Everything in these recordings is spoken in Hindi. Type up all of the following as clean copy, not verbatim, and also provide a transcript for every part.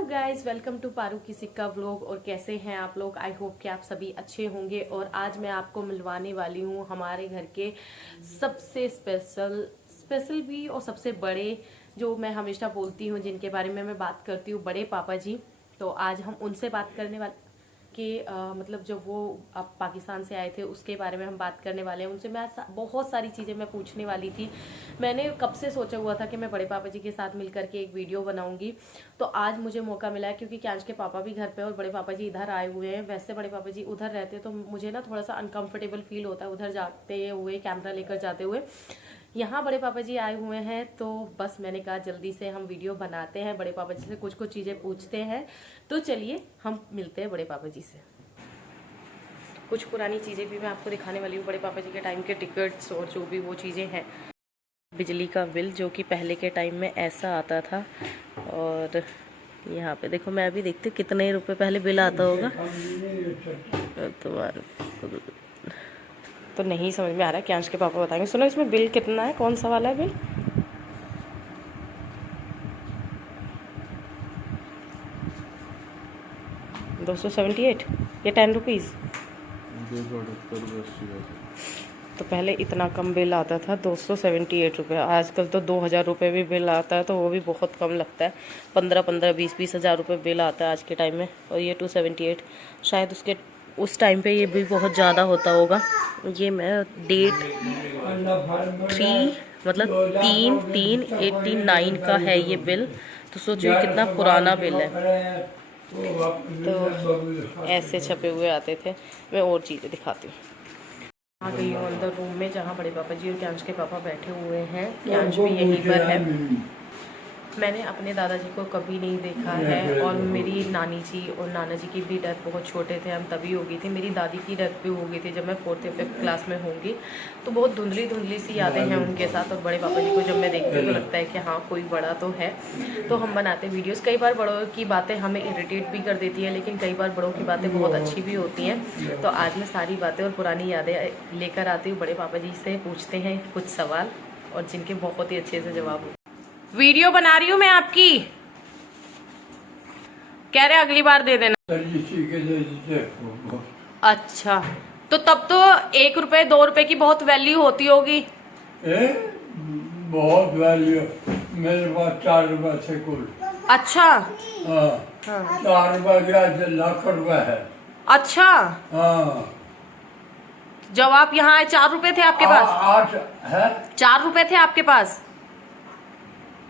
Hello guys, welcome to Paru की सिक्का व्लॉग। और कैसे हैं आप लोग? आई होप कि आप सभी अच्छे होंगे। और आज मैं आपको मिलवाने वाली हूँ हमारे घर के सबसे स्पेशल भी और सबसे बड़े, जो मैं हमेशा बोलती हूँ, जिनके बारे में मैं बात करती हूँ, बड़े पापा जी। तो आज हम उनसे बात करने वाले कि मतलब जब वो अब पाकिस्तान से आए थे उसके बारे में हम बात करने वाले हैं। उनसे मैं बहुत सारी चीज़ें मैं पूछने वाली थी। मैंने कब से सोचा हुआ था कि मैं बड़े पापा जी के साथ मिलकर के एक वीडियो बनाऊंगी। तो आज मुझे मौका मिला है, क्योंकि क्यांश के पापा भी घर पे और बड़े पापा जी इधर आए हुए हैं। वैसे बड़े पापा जी उधर रहते हैं तो मुझे ना थोड़ा सा अनकंफर्टेबल फील होता है उधर जाते हुए, कैमरा लेकर जाते हुए। यहाँ बड़े पापा जी आए हुए हैं तो बस मैंने कहा जल्दी से हम वीडियो बनाते हैं, बड़े पापा जी से कुछ कुछ चीज़ें पूछते हैं। तो चलिए हम मिलते हैं बड़े पापा जी से। कुछ पुरानी चीज़ें भी मैं आपको दिखाने वाली हूँ, बड़े पापा जी के टाइम के टिकट्स और जो भी वो चीज़ें हैं। बिजली का बिल जो कि पहले के टाइम में ऐसा आता था। और यहाँ पे देखो, मैं अभी देखती हूँ कितने रुपए पहले बिल आता होगा। तो नहीं समझ में आ रहा है, क्यांश के पापा बताएंगे। सुनो, इसमें बिल कितना है? कौन सा वाला है बिल? $278 या 10 रुपीज़? तो पहले इतना कम बिल आता था, 278 रुपये। आजकल तो 2000 रुपये भी बिल आता है, तो वो भी बहुत कम लगता है। 15-15, 20-20 हज़ार रुपये बिल आता है आज के टाइम में। और ये 278, शायद उसके उस टाइम पे ये भी बहुत ज़्यादा होता होगा। ये मैं डेट 3 मतलब 3/3/89 का है ये बिल। तो सोचो कितना पुराना बिल है। तो ऐसे छपे हुए आते थे। मैं और चीज़ें दिखाती हूँ। आ गई हूँ अंदर रूम में, जहाँ बड़े पापा जी और क्यांश के पापा बैठे हुए हैं। क्यांश भी यहीं पर है। मैंने अपने दादाजी को कभी नहीं देखा है। और मेरी नानी जी और नाना जी की भी डेथ बहुत छोटे थे हम तभी हो गई थी। मेरी दादी की डेथ भी हो गई थी जब मैं 4th या 5th क्लास में होंगी। तो बहुत धुंधली सी यादें हैं उनके साथ। और बड़े पापा जी को जब मैं देखती हूँ तो लगता है कि हाँ, कोई बड़ा तो है। तो हम बनाते वीडियोज़। कई बार बड़ों की बातें हमें इरिटेट भी कर देती हैं, लेकिन कई बार बड़ों की बातें बहुत अच्छी भी होती हैं। तो आज मैं सारी बातें और पुरानी यादें लेकर आती हूँ। बड़े पापा जी से पूछते हैं कुछ सवाल, और जिनके बहुत ही अच्छे से जवाब हो। वीडियो बना रही हूँ मैं आपकी। कह रहे अगली बार दे देना। अच्छा, तो तब तो 1 रुपए 2 रुपए की बहुत वैल्यू होती होगी। बहुत वैल्यू मेरे पास 4 रुपए से कुल। अच्छा। हाँ, 4 रुपए गया लाख रुपए है। अच्छा। हाँ, जब आप यहाँ आए 4 रुपए थे आपके पास? 8 है। 4 रुपए थे आपके पास?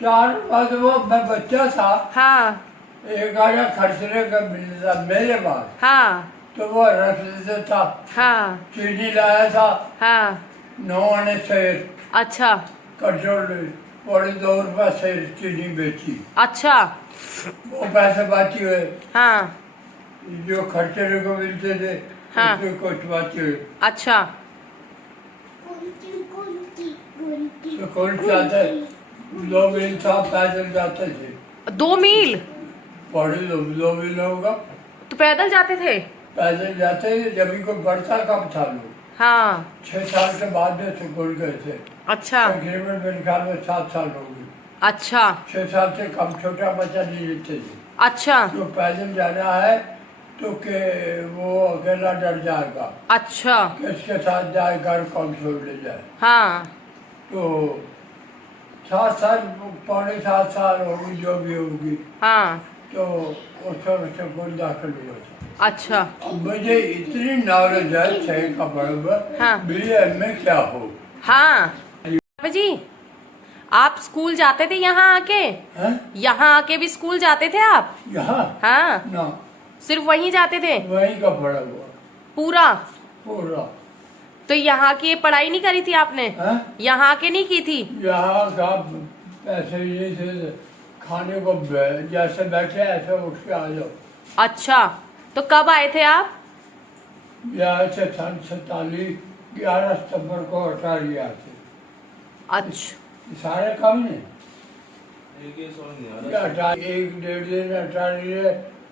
4 रुपए वो मैं बच्चा था। हाँ एक आया खर्चने का मिलता मेरे पास। हाँ तो वो रख लेता था। हाँ चीनी लाया था। हाँ। 9 आने शेर अच्छा कटोरी, पौड़े 2 रुपए शेर चीनी बेची। अच्छा। वो पैसे बचे हुए हाँ जो खर्चने को मिलते थे। हाँ। उसमें कुछ बचे हुए। अच्छा। तो कौन जाते 2 मील था, पैदल जाते थे। 2 मील? पौड़े 2 मील होगा। तो पैदल जाते थे? पैदल जाते थे जब भी कोई बढ़ता कम था लोग। हाँ। 6 साल के बाद में स्कूल गए थे। अच्छा। तकरीबन मेरे ख्याल में 7 साल हो गए। अच्छा। 6 साल से कम छोटा बच्चा नहीं लेते थे। अच्छा। तो पैदल जाना है तो के वो अकेला डर जाएगा। अच्छा। किसके साथ जाए, घर कौन छोड़ ले जाए। हाँ। तो 7 साल, 6.25 साल होगी जो भी होगी। हाँ। तो उसमें स्कूल दाखिल हुआ था। अच्छा। अब मुझे इतनी नॉलेज है 6 का बराबर। हाँ। BA में क्या हो। हाँ पापा जी, आप स्कूल जाते थे यहाँ आके? यहाँ आके भी स्कूल जाते थे आप? यहाँ हाँ। ना, सिर्फ वहीं जाते थे? वहीं का पड़ा हुआ पूरा? पूरा। तो यहाँ की पढ़ाई नहीं करी थी आपने? यहाँ आके नहीं की थी? यहाँ का पैसे ये थे, खाने को जैसे बैठे ऐसे उठ के आ जाओ। अच्छा, तो कब आए थे आप? यहाँ से सन 47, 11 सितम्बर को हटा लिया थे। अच्छा। सारे कम ने 1-1.5 दिन हटा लिए।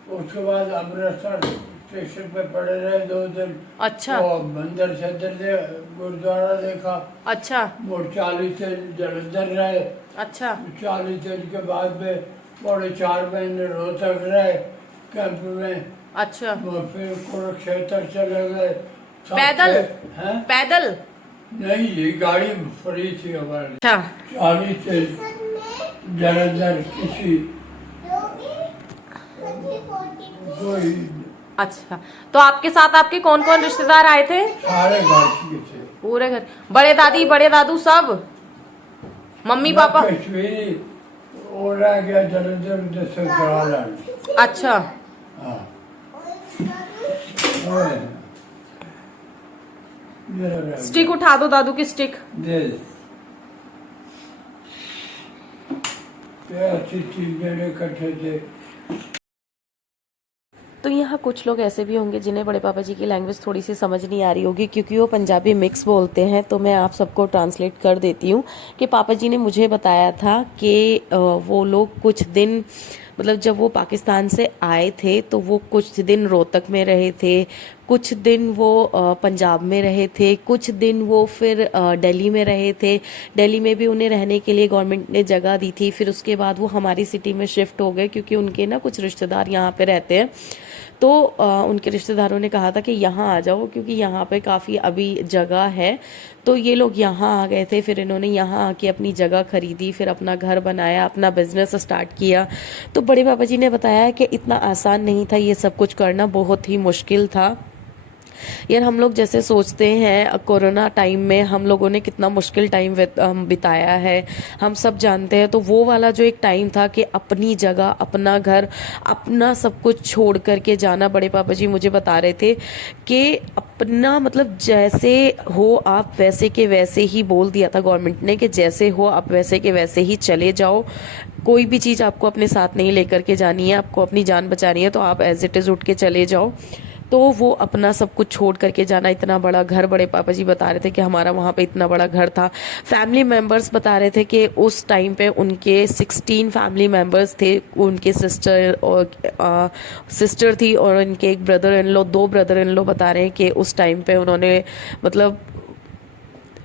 उसके बाद अमृतसर स्टेशन पे पड़े रहे 2 दिन। अच्छा। तो मंदिर शंदर से गुरुद्वारा देखा। अच्छा। वो 40 दिन जलंधर रहे। अच्छा। 40 दिन के बाद में पौने 4 महीने रोहतक रहे कैंप में। अच्छा, वो फिर कुरुक्षेत्र चले गए। पैदल? हैं? पैदल? नहीं, ये गाड़ी फ्री थी हमारी। अच्छा, 40 से जलंधर किसी कोई अच्छा। तो आपके साथ आपके कौन कौन रिश्तेदार आए थे? सारे घर के थे। पूरे घर? बड़े दादी बड़े दादू सब? Mummy papa? कश्मीरी वो रह गया जलंधर से कराला। अच्छा, हाँ, वो है। ये रह गया। स्टिक उठा दो दादू की स्टिक। दे दे। क्या अच्छी चीजें इकट्ठे थे। तो यहाँ कुछ लोग ऐसे भी होंगे जिन्हें बड़े पापा जी की लैंग्वेज थोड़ी सी समझ नहीं आ रही होगी, क्योंकि वो पंजाबी मिक्स बोलते हैं। तो मैं आप सबको ट्रांसलेट कर देती हूँ कि पापा जी ने मुझे बताया था कि वो लोग कुछ दिन, मतलब जब वो पाकिस्तान से आए थे तो वो कुछ दिन रोहतक में रहे थे, कुछ दिन वो पंजाब में रहे थे, कुछ दिन वो फिर दिल्ली में रहे थे। दिल्ली में भी उन्हें रहने के लिए गवर्नमेंट ने जगह दी थी। फिर उसके बाद वो हमारी सिटी में शिफ्ट हो गए, क्योंकि उनके ना कुछ रिश्तेदार यहाँ पे रहते हैं। तो उनके रिश्तेदारों ने कहा था कि यहाँ आ जाओ, क्योंकि यहाँ पे काफ़ी अभी जगह है। तो ये लोग यहाँ आ गए थे। फिर इन्होंने यहाँ आके अपनी जगह खरीदी, फिर अपना घर बनाया, अपना बिजनेस स्टार्ट किया। तो बड़े पापा जी ने बताया कि इतना आसान नहीं था ये सब कुछ करना, बहुत ही मुश्किल था। यार हम लोग जैसे सोचते हैं कोरोना टाइम में हम लोगों ने कितना मुश्किल टाइम बिताया है, हम सब जानते हैं। तो वो वाला जो एक टाइम था कि अपनी जगह, अपना घर, अपना सब कुछ छोड़ करके जाना, बड़े पापा जी मुझे बता रहे थे कि अपना मतलब जैसे हो आप वैसे के वैसे ही, बोल दिया था गवर्नमेंट ने कि जैसे हो आप वैसे के वैसे ही चले जाओ। कोई भी चीज़ आपको अपने साथ नहीं लेकर के जानी है, आपको अपनी जान बचानी है तो आप एज इट इज़ उठ के चले जाओ। तो वो अपना सब कुछ छोड़ करके जाना, इतना बड़ा घर, बड़े पापा जी बता रहे थे कि हमारा वहाँ पे इतना बड़ा घर था। फैमिली मेंबर्स बता रहे थे कि उस टाइम पे उनके 16 फैमिली मेंबर्स थे। उनके सिस्टर थी और उनके एक brother in law, 2 brother in law बता रहे हैं कि उस टाइम पे उन्होंने मतलब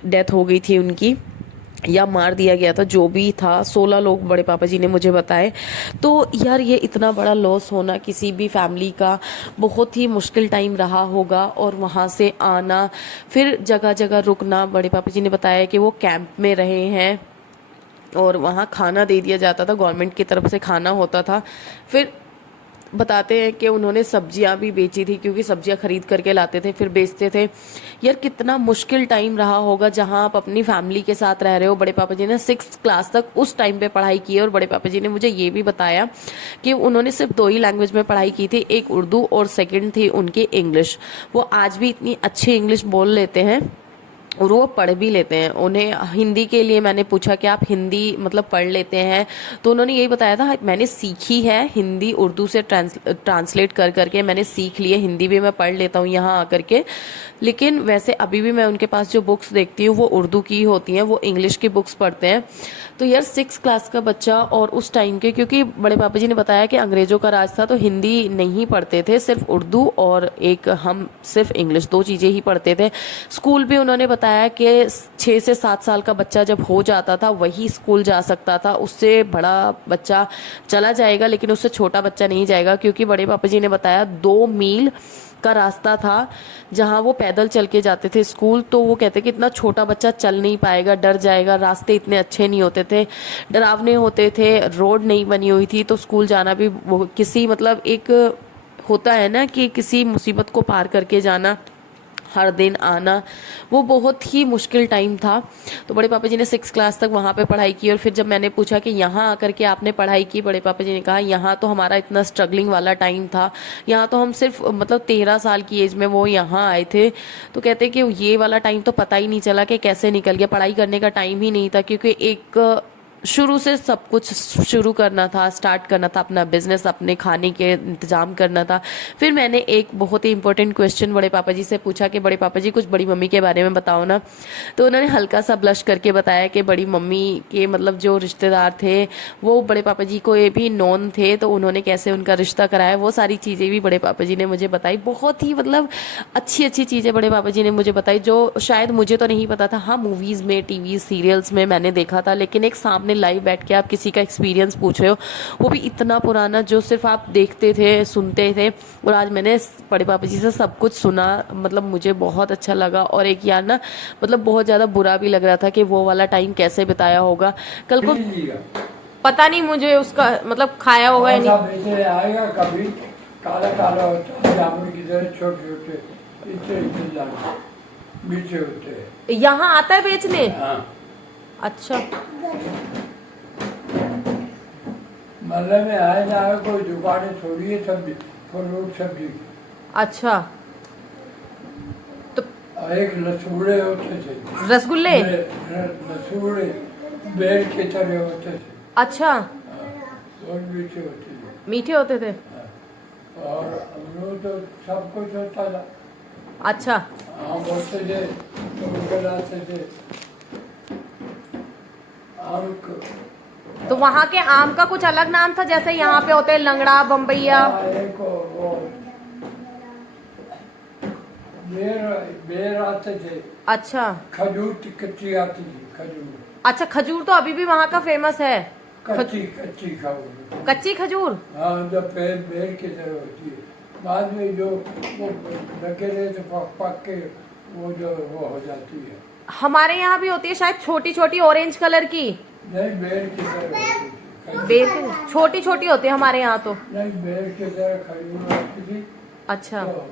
डेथ हो गई थी उनकी, या मार दिया गया था, जो भी था। 16 लोग बड़े पापा जी ने मुझे बताए। तो यार ये इतना बड़ा लॉस होना किसी भी फैमिली का बहुत ही मुश्किल टाइम रहा होगा। और वहाँ से आना, फिर जगह जगह रुकना। बड़े पापा जी ने बताया कि वो कैंप में रहे हैं और वहाँ खाना दे दिया जाता था, गवर्नमेंट की तरफ से खाना होता था। फिर बताते हैं कि उन्होंने सब्जियां भी बेची थी, क्योंकि सब्जियां खरीद करके लाते थे फिर बेचते थे। यार कितना मुश्किल टाइम रहा होगा जहां आप अपनी फैमिली के साथ रह रहे हो। बड़े पापा जी ने 6th क्लास तक उस टाइम पे पढ़ाई की है। और बड़े पापा जी ने मुझे ये भी बताया कि उन्होंने सिर्फ 2 ही लैंग्वेज में पढ़ाई की थी, एक उर्दू और सेकेंड थी उनकी इंग्लिश। वो आज भी इतनी अच्छी इंग्लिश बोल लेते हैं और वो पढ़ भी लेते हैं। उन्हें हिंदी के लिए मैंने पूछा कि आप हिंदी मतलब पढ़ लेते हैं, तो उन्होंने यही बताया था मैंने सीखी है हिंदी, उर्दू से ट्रांसलेट कर करके मैंने सीख ली है। हिंदी भी मैं पढ़ लेता हूँ यहाँ आकर के, लेकिन वैसे अभी भी मैं उनके पास जो बुक्स देखती हूँ वो उर्दू की होती हैं, वो इंग्लिश की बुक्स पढ़ते हैं। तो यार 6th क्लास का बच्चा, और उस टाइम के, क्योंकि बड़े पापा जी ने बताया कि अंग्रेजों का राज था तो हिंदी नहीं पढ़ते थे, सिर्फ उर्दू और एक हम सिर्फ इंग्लिश, 2 चीज़ें ही पढ़ते थे। स्कूल भी उन्होंने बताया कि 6 से 7 साल का बच्चा जब हो जाता था वही स्कूल जा सकता था, उससे बड़ा बच्चा चला जाएगा लेकिन उससे छोटा बच्चा नहीं जाएगा। क्योंकि बड़े पापा जी ने बताया 2 मील का रास्ता था जहां वो पैदल चल के जाते थे स्कूल। तो वो कहते कि इतना छोटा बच्चा चल नहीं पाएगा, डर जाएगा, रास्ते इतने अच्छे नहीं होते थे, डरावने होते थे, रोड नहीं बनी हुई थी। तो स्कूल जाना भी किसी मतलब एक होता है ना कि किसी मुसीबत को पार करके जाना, हर दिन आना, वो बहुत ही मुश्किल टाइम था। तो बड़े पापा जी ने 6th क्लास तक वहाँ पे पढ़ाई की। और फिर जब मैंने पूछा कि यहाँ आकर के आपने पढ़ाई की, बड़े पापा जी ने कहा यहाँ तो हमारा इतना स्ट्रगलिंग वाला टाइम था, यहाँ तो हम सिर्फ मतलब 13 साल की एज में वो यहाँ आए थे। तो कहते कि ये वाला टाइम तो पता ही नहीं चला कि कैसे निकल गया, पढ़ाई करने का टाइम ही नहीं था, क्योंकि एक शुरू से सब कुछ शुरू करना था, स्टार्ट करना था, अपना बिजनेस, अपने खाने के इंतजाम करना था। फिर मैंने एक बहुत ही इंपॉर्टेंट क्वेश्चन बड़े पापा जी से पूछा कि बड़े पापा जी कुछ बड़ी मम्मी के बारे में बताओ ना। तो उन्होंने हल्का सा ब्लश करके बताया कि बड़ी मम्मी के मतलब जो रिश्तेदार थे वो बड़े पापा जी को ये भी नॉन थे, तो उन्होंने कैसे उनका रिश्ता कराया, वो सारी चीज़ें भी बड़े पापा जी ने मुझे बताई। बहुत ही मतलब अच्छी अच्छी चीज़ें बड़े पापा जी ने मुझे बताई, जो शायद मुझे तो नहीं पता था। हाँ, मूवीज़ में, टीवी सीरियल्स में मैंने देखा था, लेकिन एक सामने सामने लाइव बैठ के आप किसी का एक्सपीरियंस पूछ रहे हो, वो भी इतना पुराना जो सिर्फ आप देखते थे, सुनते थे, और आज मैंने बड़े पापा जी से सब कुछ सुना। मतलब मुझे बहुत अच्छा लगा। और एक यार ना, मतलब बहुत ज़्यादा बुरा भी लग रहा था कि वो वाला टाइम कैसे बिताया होगा। कल को पता नहीं मुझे उसका मतलब खाया होगा या नहीं। आएगा कभी काला काला होता है, जामुन की तरह छोटे छोटे इतने मीठे होते हैं। यहाँ आता है बेचने? हाँ। अच्छा, मतलब में आए ना आए, कोई दुकानें थोड़ी है सब्जी, फ्रूट सब्जी की। अच्छा। तो एक लसूड़े होते थे, रसगुल्ले? लसूड़े बेर के तरह होते थे। अच्छा, और मीठे होते थे। मीठे होते थे। और अमरूद तो सब कुछ होता था। अच्छा, आम होते थे तो उनके लाते थे आम को। तो वहाँ के आम का कुछ अलग नाम था, जैसे यहाँ पे होते हैं लंगड़ा, बम्बैया? एक वो बेर आते थे। अच्छा। खजूर कच्ची आती थी, खजूर। अच्छा, खजूर तो अभी भी वहाँ का फेमस है। कच्ची कच्ची खजूर। कच्ची खजूर? हाँ, जो बेर की तरह होती है। बाद में जो वो लगे रहे तो पक के वो जो वो हो जाती है। हमारे यहाँ भी होती है शायद, छोटी छोटी ऑरेंज कलर की। नहीं, बेर की तरह होती थी। बेर छोटी छोटी होती है हमारे यहाँ तो। नहीं, बेर की तरह खजूर होती थी। अच्छा। तो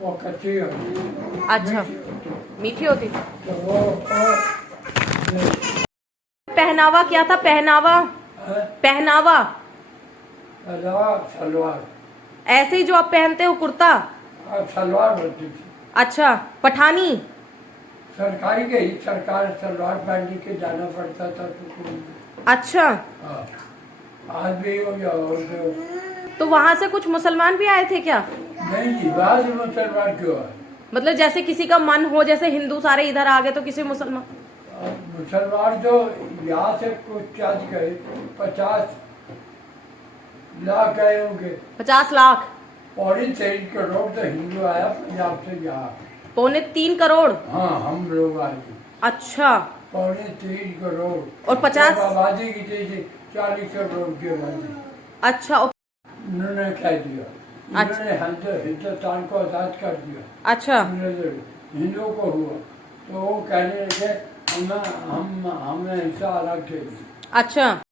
वो कच्ची होती। अच्छा, मीठी होती। तो पहनावा क्या था? पहनावा? पहनावा सलवार। ऐसे ही जो आप पहनते हो, कुर्ता? सलवार होती थी। अच्छा, पठानी? सरकारी के ही, सरकार सलवार पहन के जाना पड़ता था स्कूल में। अच्छा। हाँ, आज भी हो या और जो। तो वहाँ से कुछ मुसलमान भी आए थे क्या? नहीं जी, बाद में मुसलमान क्यों है? मतलब जैसे किसी का मन हो, जैसे हिंदू सारे इधर आ गए तो किसी मुसलमान? मुसलमान जो यहाँ से कुछ चार्ज गए 50 लाख गए होंगे। 50 लाख? 3.25 करोड़ तो हिंदू आया पंजाब से यहाँ। 3.25 करोड़? हाँ, हम लोग आए। अच्छा। 3.25 करोड़। और 50 आबादी की थी 40 करोड़ की आबादी। अच्छा। उन्होंने कह दिया, इन्होंने हिंदुस्तान को आजाद कर दिया। अच्छा। हिंदुओं को हुआ तो वो कहने लगे हमने हिस्सा अलग दे दिया। अच्छा।